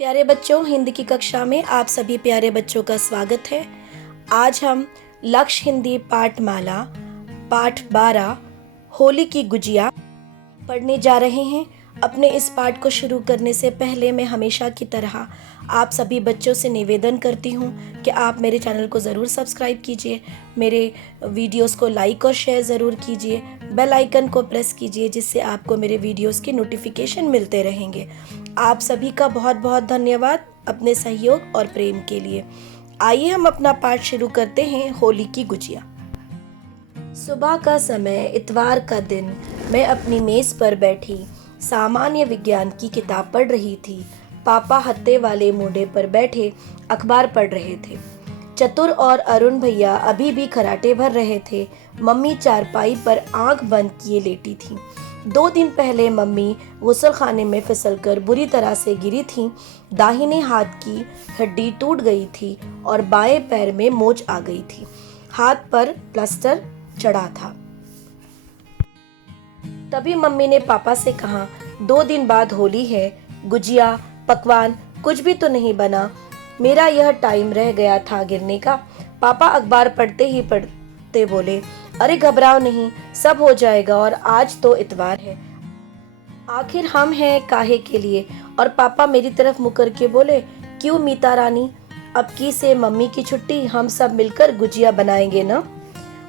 प्यारे बच्चों, हिंदी की कक्षा में आप सभी प्यारे बच्चों का स्वागत है। आज हम लक्ष्य हिंदी पाठमाला पाठ 12 होली की गुजिया पढ़ने जा रहे हैं। अपने इस पाठ को शुरू करने से पहले मैं हमेशा की तरह आप सभी बच्चों से निवेदन करती हूँ कि आप मेरे चैनल को ज़रूर सब्सक्राइब कीजिए, मेरे वीडियोस को लाइक और शेयर ज़रूर कीजिए, बेल आइकन को प्रेस कीजिए जिससे आपको मेरे वीडियोस की नोटिफिकेशन मिलते रहेंगे। आप सभी का बहुत बहुत धन्यवाद अपने सहयोग और प्रेम के लिए। आइए हम अपना पाठ शुरू करते हैं। होली की गुजिया। सुबह का समय, इतवार का दिन, मैं अपनी मेज पर बैठी सामान्य विज्ञान की किताब पढ़ रही थी। पापा हत्थे वाले मोढ़े पर बैठे अखबार पढ़ रहे थे। चतुर और अरुण भैया अभी भी खराटे भर रहे थे। मम्मी चारपाई पर आंख बंद किए लेटी थी। 2 दिन पहले मम्मी गुस्लखाने में फिसलकर बुरी तरह से गिरी थी। दाहिने हाथ की हड्डी टूट गई थी और बाएं पैर में मोच आ गई थी। हाथ पर प्लास्टर चढ़ा था। तभी मम्मी ने पापा से कहा, 2 दिन बाद होली है, गुजिया पकवान कुछ भी तो नहीं बना। मेरा यह टाइम रह गया था गिरने का। पापा अखबार पढ़ते ही पढ़ते बोले, अरे घबराओ नहीं, सब हो जाएगा और आज तो इतवार है। आखिर हम हैं काहे के लिए। और पापा मेरी तरफ मुकर के बोले, क्यों मीता रानी, अब की से मम्मी की छुट्टी, हम सब मिलकर गुजिया बनाएंगे ना।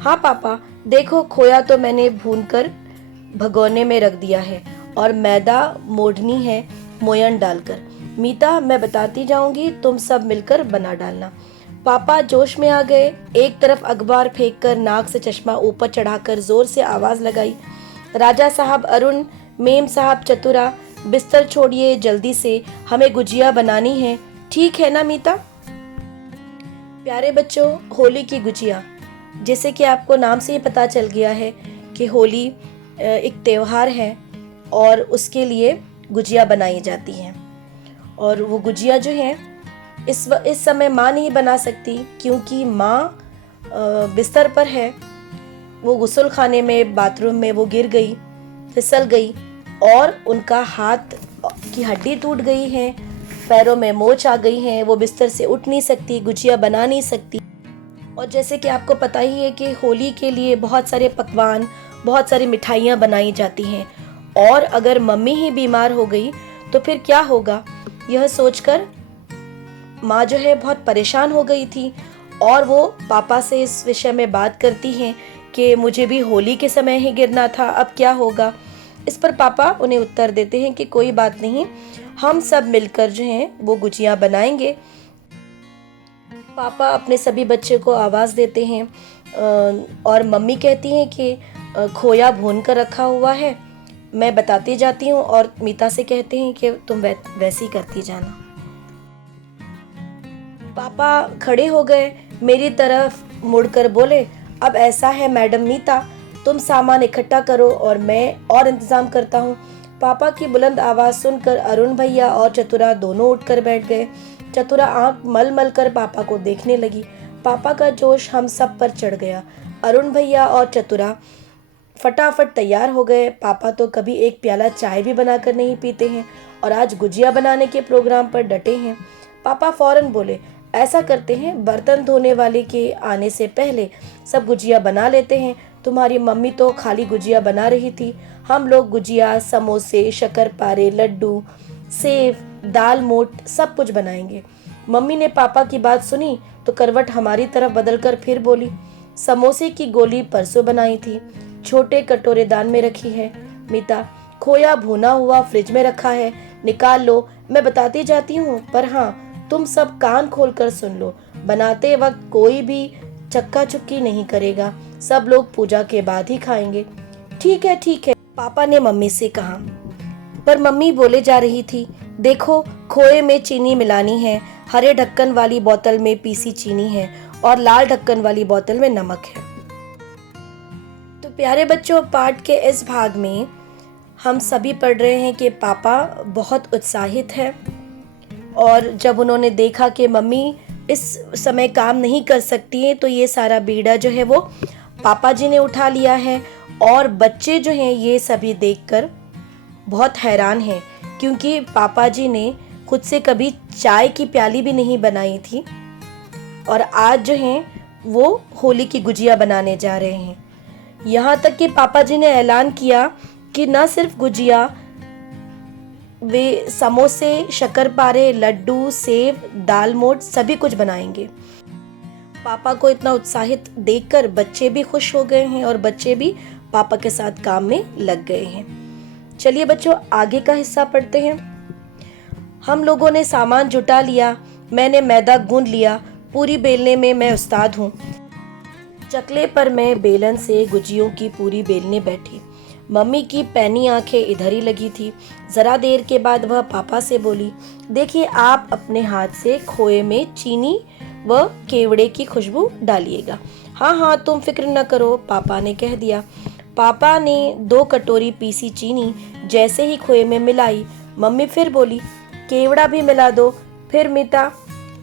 हाँ पापा, देखो खोया तो मैंने भूनकर भगोने में रख दिया है और मैदा मोड़नी है मोयन डालकर। मीता, मैं बताती जाऊंगी, तुम सब मिलकर बना डालना। पापा जोश में आ गए। एक तरफ अखबार फेंककर नाक से चश्मा ऊपर चढ़ाकर जोर से आवाज लगाई, राजा साहब अरुण, मेम साहब चतुरा, बिस्तर छोड़िए जल्दी से, हमें गुजिया बनानी है। ठीक है ना मीता। प्यारे बच्चों, होली की गुजिया, जैसे कि आपको नाम से ही पता चल गया है कि होली एक त्योहार है और उसके लिए गुजिया बनाई जाती हैं। और वो गुजिया जो है इस समय माँ नहीं बना सकती क्योंकि माँ बिस्तर पर है। वो गुस्ल खाने में बाथरूम में वो गिर गई, फिसल गई और उनका हाथ की हड्डी टूट गई है, पैरों में मोच आ गई है, वो बिस्तर से उठ नहीं सकती, गुजिया बना नहीं सकती। और जैसे कि आपको पता ही है कि होली के लिए बहुत सारे पकवान, बहुत सारी मिठाइयाँ बनाई जाती हैं और अगर मम्मी ही बीमार हो गई तो फिर क्या होगा, यह सोचकर माँ जो है बहुत परेशान हो गई थी और वो पापा से इस विषय में बात करती हैं कि मुझे भी होली के समय ही गिरना था, अब क्या होगा। इस पर पापा उन्हें उत्तर देते हैं कि कोई बात नहीं, हम सब मिलकर जो हैं वो गुजिया बनाएंगे। पापा अपने सभी बच्चे को आवाज़ देते हैं और मम्मी कहती हैं कि खोया भून कर रखा हुआ है, मैं बताती जाती हूँ, और मीता से कहते हैं कि तुम वैसी करती जाना। पापा खड़े हो गए, मेरी तरफ मुड़कर बोले, अब ऐसा है मैडम मीता, तुम सामान इकट्ठा करो और मैं और इंतजाम करता हूँ। पापा की बुलंद आवाज़ सुनकर अरुण भैया और चतुरा दोनों उठकर बैठ गए। चतुरा आंख मल मल कर पापा को देखने लगी। पापा का जोश हम सब पर चढ़ गया। अरुण भैया और चतुरा फटाफट तैयार हो गए। पापा तो कभी एक प्याला चाय भी बनाकर नहीं पीते हैं और आज गुजिया बनाने के प्रोग्राम पर डटे हैं। पापा फौरन बोले, ऐसा करते हैं, बर्तन धोने वाले के आने से पहले सब गुजिया बना लेते हैं। तुम्हारी मम्मी तो खाली गुजिया बना रही थी, हम लोग गुजिया, समोसे, शक्करपारे, लड्डू, सेव, दाल मोठ सब कुछ बनाएंगे। मम्मी ने पापा की बात सुनी तो करवट हमारी तरफ बदलकर फिर बोली, समोसे की गोली परसों बनाई थी, छोटे कटोरेदान में रखी है। मीता, खोया भुना हुआ फ्रिज में रखा है, निकाल लो, मैं बताती जाती हूँ, पर हाँ तुम सब कान खोलकर सुन लो, बनाते वक्त कोई भी चक्का चुक्की नहीं करेगा, सब लोग पूजा के बाद ही खाएंगे। ठीक है, पापा ने मम्मी से कहा। पर मम्मी बोले जा रही थी, देखो खोए में चीनी मिलानी है, हरे ढक्कन वाली बोतल में पीसी चीनी है और लाल ढक्कन वाली बोतल में नमक है। तो प्यारे बच्चों, पाठ के इस भाग में हम सभी पढ़ रहे हैं कि पापा बहुत उत्साहित है और जब उन्होंने देखा कि मम्मी इस समय काम नहीं कर सकती है तो ये सारा बीड़ा जो है वो पापा जी ने उठा लिया है। और बच्चे जो हैं ये सभी देखकर बहुत हैरान हैं क्योंकि पापा जी ने खुद से कभी चाय की प्याली भी नहीं बनाई थी, और आज जो हैं वो होली की गुजिया बनाने जा रहे हैं। यहाँ तक कि पापा जी ने ऐलान किया कि न सिर्फ गुजिया, वे समोसे, शक्करपारे, लड्डू, सेव, दाल मोठ सभी कुछ बनाएंगे। पापा को इतना उत्साहित देखकर बच्चे भी खुश हो गए हैं और बच्चे भी पापा के साथ काम में लग गए हैं। चलिए बच्चों, आगे का हिस्सा पढ़ते हैं। हम लोगों ने सामान जुटा लिया, मैंने मैदा गूंद लिया, पूरी बेलने में मैं उस्ताद हूँ। चकले पर मैं बेलन से गुजियों की पूरी बेलने बैठी। मम्मी की पैनी आंखें इधर ही लगी थी। जरा देर के बाद वह पापा से बोली, देखिए आप अपने हाथ से खोए में चीनी व केवड़े की खुशबू डालिएगा। हाँ हाँ, तुम फिक्र न करो, पापा ने कह दिया। पापा ने 2 कटोरी पीसी चीनी जैसे ही खोए में मिलाई, मम्मी फिर बोली, केवड़ा भी मिला दो। फिर मीता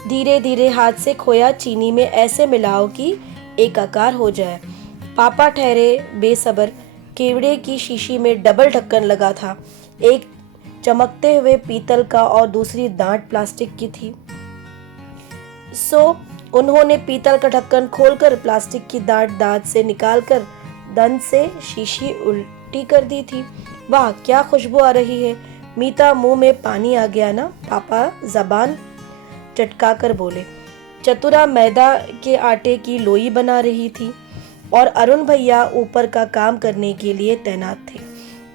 धीरे धीरे हाथ से खोया चीनी में ऐसे मिलाओ कि एकाकार हो जाए। पापा ठहरे बेसब्र। केवड़े की शीशी में डबल ढक्कन लगा था, एक चमकते हुए पीतल का और दूसरी दांत प्लास्टिक की थी। सो उन्होंने पीतल का ढक्कन खोलकर प्लास्टिक की दांत दांत से निकालकर दंत से शीशी उल्टी कर दी थी। वाह क्या खुशबू आ रही है। मीता मुंह में पानी आ गया ना, पापा जबान चटका कर बोले। चतुरा मैदा के आटे की लोई बना रही थी और अरुण भैया ऊपर का काम करने के लिए तैनात थे।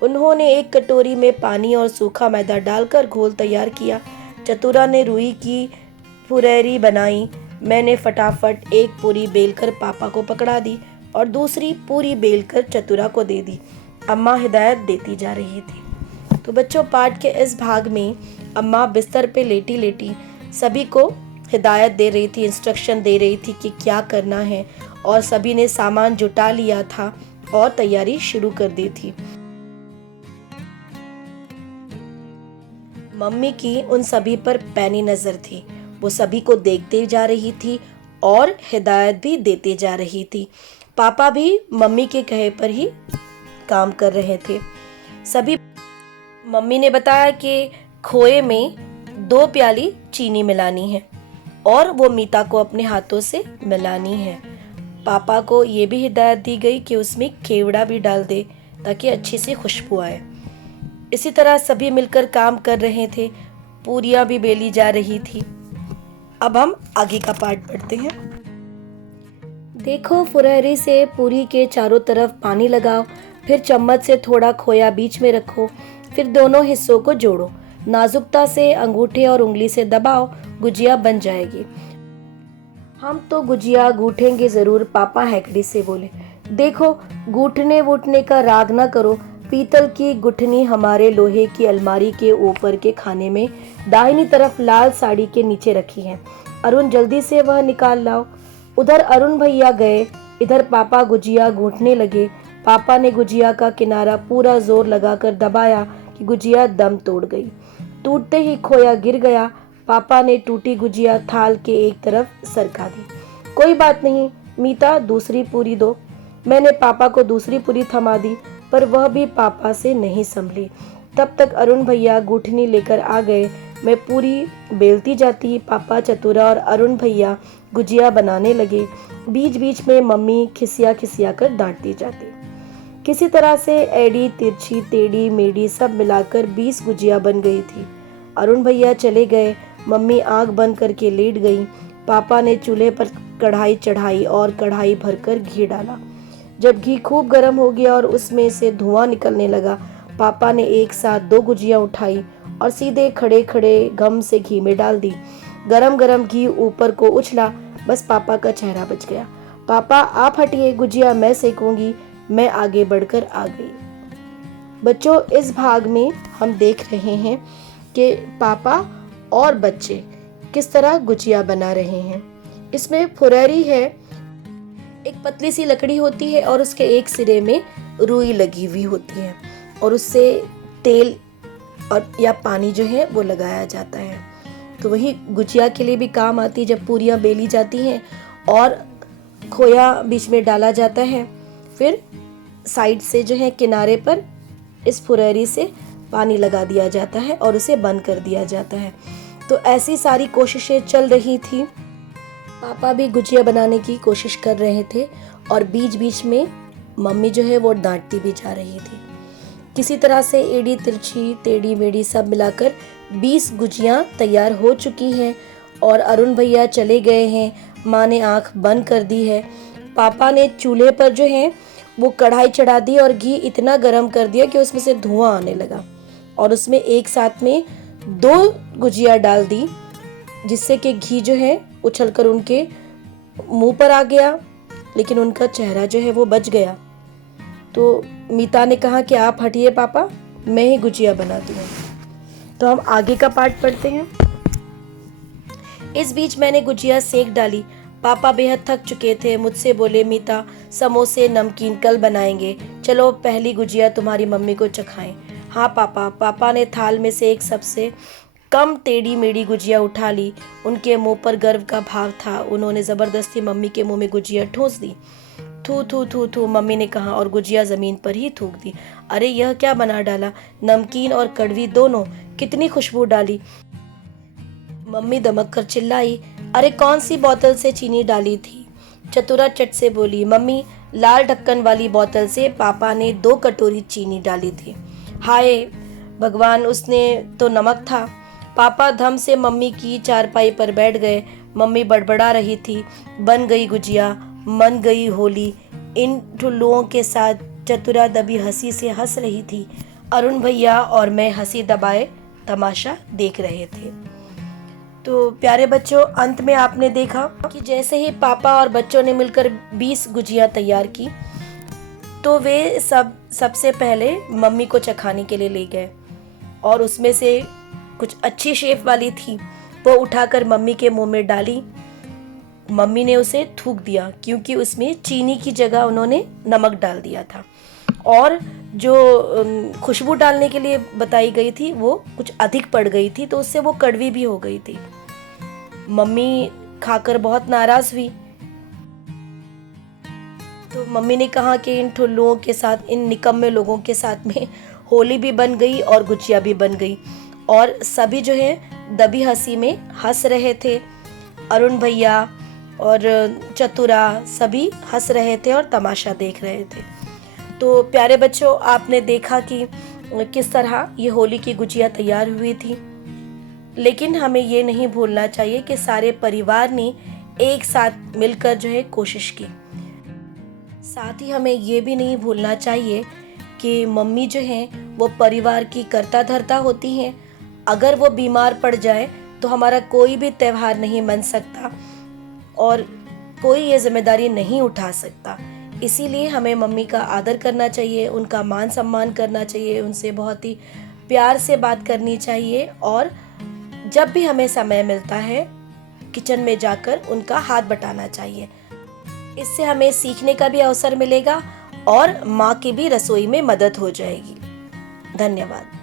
उन्होंने एक कटोरी में पानी और सूखा मैदा डालकर घोल तैयार किया। चतुरा ने रुई की फुरैरी बनाई। मैंने फटाफट एक पूरी बेलकर पापा को पकड़ा दी और दूसरी पूरी बेलकर चतुरा को दे दी। अम्मा हिदायत देती जा रही थी। तो बच्चों, पाठ के इस भाग में अम्मा बिस्तर पे लेटी लेटी सभी को हिदायत दे रही थी, इंस्ट्रक्शन दे रही थी कि क्या करना है, और सभी ने सामान जुटा लिया था और तैयारी शुरू कर दी थी। मम्मी की उन सभी पर पैनी नजर थी। वो सभी को देखते जा रही थी और हिदायत भी देते जा रही थी। पापा भी मम्मी के कहे पर ही काम कर रहे थे। सभी मम्मी ने बताया कि खोए में 2 प्याली चीनी मिलानी है और वो मीता को अपने हाथों से मिलानी है। पापा को ये भी हिदायत दी गई कि उसमें केवड़ा भी डाल दे ताकि अच्छी सी खुशबू आए। इसी तरह सभी मिलकर काम कर रहे थे। पूरियां भी बेली जा रही थी। अब हम आगे का पार्ट पढ़ते हैं। देखो, फुरहरी से पूरी के चारों तरफ पानी लगाओ, फिर चम्मच से थोड़ा खोया बीच में रखो, फिर दोनों हिस्सों को जोड़ो, नाजुकता से अंगूठे और उंगली से दबाओ, गुजिया बन जाएगी। हम तो गुजिया गूंथेंगे जरूर, पापा हैकड़ी से बोले। देखो, गूंथने वूटने का राग ना करो। पीतल की गुठनी हमारे लोहे की अलमारी के ऊपर के खाने में दाहिनी तरफ लाल साड़ी के नीचे रखी है। अरुण जल्दी से वह निकाल लाओ। उधर अरुण भैया गए, इधर पापा गुजिया गूंथने लगे। पापा ने गुजिया का किनारा पूरा जोर लगाकर दबाया कि गुजिया दम तोड़ गई। टूटते ही खोया गिर गया। पापा ने टूटी गुजिया थाल के एक तरफ सरका दी। कोई बात नहीं मीता, दूसरी पूरी दो। मैंने पापा को दूसरी पूरी थमा दी, पर वह भी पापा से नहीं संभली। तब तक अरुण भैया गूंथनी लेकर आ गए। मैं पूरी बेलती जाती, पापा, चतुरा और अरुण भैया गुजिया बनाने लगे। बीच बीच में मम्मी खिसिया खिसिया कर डांटती जाती। किसी तरह से एड़ी, तिरछी, टेढ़ी मेढ़ी सब मिलाकर 20 गुजिया बन गई थी। अरुण भैया चले गए। मम्मी आंख बंद करके लेट गई। पापा ने चूल्हे पर कढ़ाई चढ़ाई और कढ़ाई भरकर घी डाला। जब घी खूब गर्म हो गया और उसमें से धुआं निकलने लगा, पापा ने एक साथ 2 गुजिया उठाई और सीधे खड़े खड़े गम से घी में डाल दी। गरम गरम घी ऊपर को उछला, बस पापा का चेहरा बच गया। पापा आप हटिए, गुजिया मैं सेकूंगी। मैं आगे बढ़कर आ गई। बच्चों, इस भाग में हम देख रहे हैं कि पापा और बच्चे किस तरह गुजिया बना रहे हैं। इसमें फुरैरी है, एक पतली सी लकड़ी होती है और उसके एक सिरे में रुई लगी हुई होती है और उससे तेल और या पानी जो है वो लगाया जाता है। तो वही गुजिया के लिए भी काम आती है। जब पूरियां बेली जाती हैं और खोया बीच में डाला जाता है, फिर साइड से जो है किनारे पर इस फुरैरी से पानी लगा दिया जाता है और उसे बंद कर दिया जाता है। तो ऐसी सारी कोशिशें चल रही थी। पापा भी गुजिया बनाने की कोशिश कर रहे थे और बीच बीच में मम्मी जो है वो डांटती भी जा रही थी। किसी तरह से एड़ी तिरछी टेढ़ी मेढ़ी सब मिलाकर 20 गुजियाँ तैयार हो चुकी हैं और अरुण भैया चले गए हैं। माँ ने आंख बंद कर दी है। पापा ने चूल्हे पर जो है वो कढ़ाई चढ़ा दी और घी इतना गर्म कर दिया कि उसमें से धुआं आने लगा और उसमें एक साथ में 2 गुजिया डाल दी, जिससे कि घी जो है उछलकर उनके मुंह पर आ गया, लेकिन उनका चेहरा जो है वो बच गया। तो मीता ने कहा कि आप हटिए पापा, मैं ही गुजिया बनाती हूँ। तो हम आगे का पार्ट पढ़ते हैं। इस बीच मैंने गुजिया सेक डाली। पापा बेहद थक चुके थे। मुझसे बोले, मीता समोसे नमकीन कल बनाएंगे, चलो पहली गुजिया तुम्हारी मम्मी को चखाएं। हाँ पापा। पापा ने थाल में से एक सबसे कम टेढ़ी मेढ़ी गुजिया उठा ली। उनके मुंह पर गर्व का भाव था। उन्होंने जबरदस्ती मम्मी के मुंह में गुजिया ठूंस दी। थू थू थू थू, मम्मी ने कहा और गुजिया जमीन पर ही थूक दी। अरे यह क्या बना डाला, नमकीन और कड़वी दोनों, कितनी खुशबू डाली। मम्मी दमक कर चिल्लाई, अरे कौन सी बोतल से चीनी डाली थी। चतुरा चट से बोली, मम्मी लाल ढक्कन वाली बोतल से पापा ने 2 कटोरी चीनी डाली थी। हाय भगवान, उसने तो नमक था। पापा धम से मम्मी की चारपाई पर बैठ गए। मम्मी बड़बड़ा रही थी, बन गई गुजिया, मन गई होली। इन ठुल्लुओं के साथ चतुरा दबी हंसी से हंस रही थी। अरुण भैया और मैं हंसी दबाए तमाशा देख रहे थे। तो प्यारे बच्चों, अंत में आपने देखा कि जैसे ही पापा और बच्चों ने मिलकर 20 गुजिया तैयार की, तो वे सबसे पहले मम्मी को चखाने के लिए ले गए और उसमें से कुछ अच्छी शेप वाली थी, वो उठाकर मम्मी के मुंह में डाली। मम्मी ने उसे थूक दिया क्योंकि उसमें चीनी की जगह उन्होंने नमक डाल दिया था और जो खुशबू डालने के लिए बताई गई थी वो कुछ अधिक पड़ गई थी, तो उससे वो कड़वी भी हो गई थी। मम्मी खाकर बहुत नाराज हुई। तो मम्मी ने कहा कि इन ठुल्लुओं के साथ, इन निकम्मे लोगों के साथ में होली भी बन गई और गुजिया भी बन गई और सभी जो है दबी हंसी में हंस रहे थे। अरुण भैया और चतुरा सभी हंस रहे थे और तमाशा देख रहे थे। तो प्यारे बच्चों, आपने देखा कि किस तरह ये होली की गुजिया तैयार हुई थी, लेकिन हमें ये नहीं भूलना चाहिए कि सारे परिवार ने एक साथ मिलकर जो है कोशिश की। साथ ही हमें ये भी नहीं भूलना चाहिए कि मम्मी जो है वो परिवार की कर्ता धर्ता होती हैं। अगर वो बीमार पड़ जाए तो हमारा कोई भी त्यौहार नहीं मन सकता और कोई ये जिम्मेदारी नहीं उठा सकता। इसीलिए हमें मम्मी का आदर करना चाहिए, उनका मान सम्मान करना चाहिए, उनसे बहुत ही प्यार से बात करनी चाहिए और जब भी हमें समय मिलता है किचन में जाकर उनका हाथ बटाना चाहिए। इससे हमें सीखने का भी अवसर मिलेगा और माँ की भी रसोई में मदद हो जाएगी। धन्यवाद।